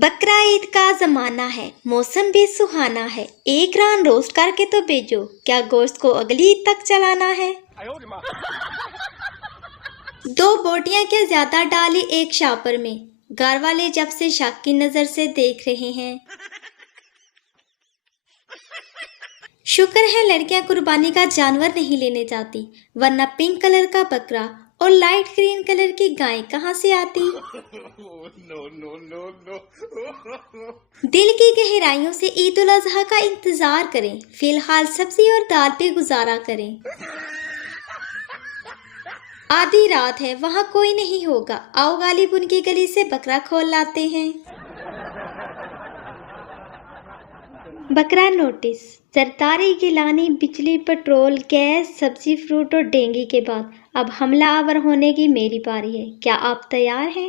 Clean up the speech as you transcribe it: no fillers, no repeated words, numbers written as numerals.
बकरा ईद का जमाना है, मौसम भी सुहाना है। एक रान रोस्ट करके तो भेजो, क्या गोश्त को अगली ईद तक चलाना है। दो बोटियां क्या ज्यादा डाली एक शापर में, घर वाले जब से शक की नजर से देख रहे हैं। शुक्र है लड़कियां कुर्बानी का जानवर नहीं लेने जाती, वरना पिंक कलर का बकरा और लाइट ग्रीन कलर की गाय कहाँ से आती। दिल की गहराइयों से ईद उल अजहा का इंतजार करें, फिलहाल सब्जी और दाल पे गुजारा करें। आधी रात है, वहाँ कोई नहीं होगा, आओ गालिब उनकी गली से बकरा खोल लाते हैं। बकरा नोटिस, सरकारी गिलानी, बिजली, पेट्रोल, गैस, सब्जी, फ्रूट और डेंगू के बाद अब हमला आवर होने की मेरी बारी है। क्या आप तैयार हैं?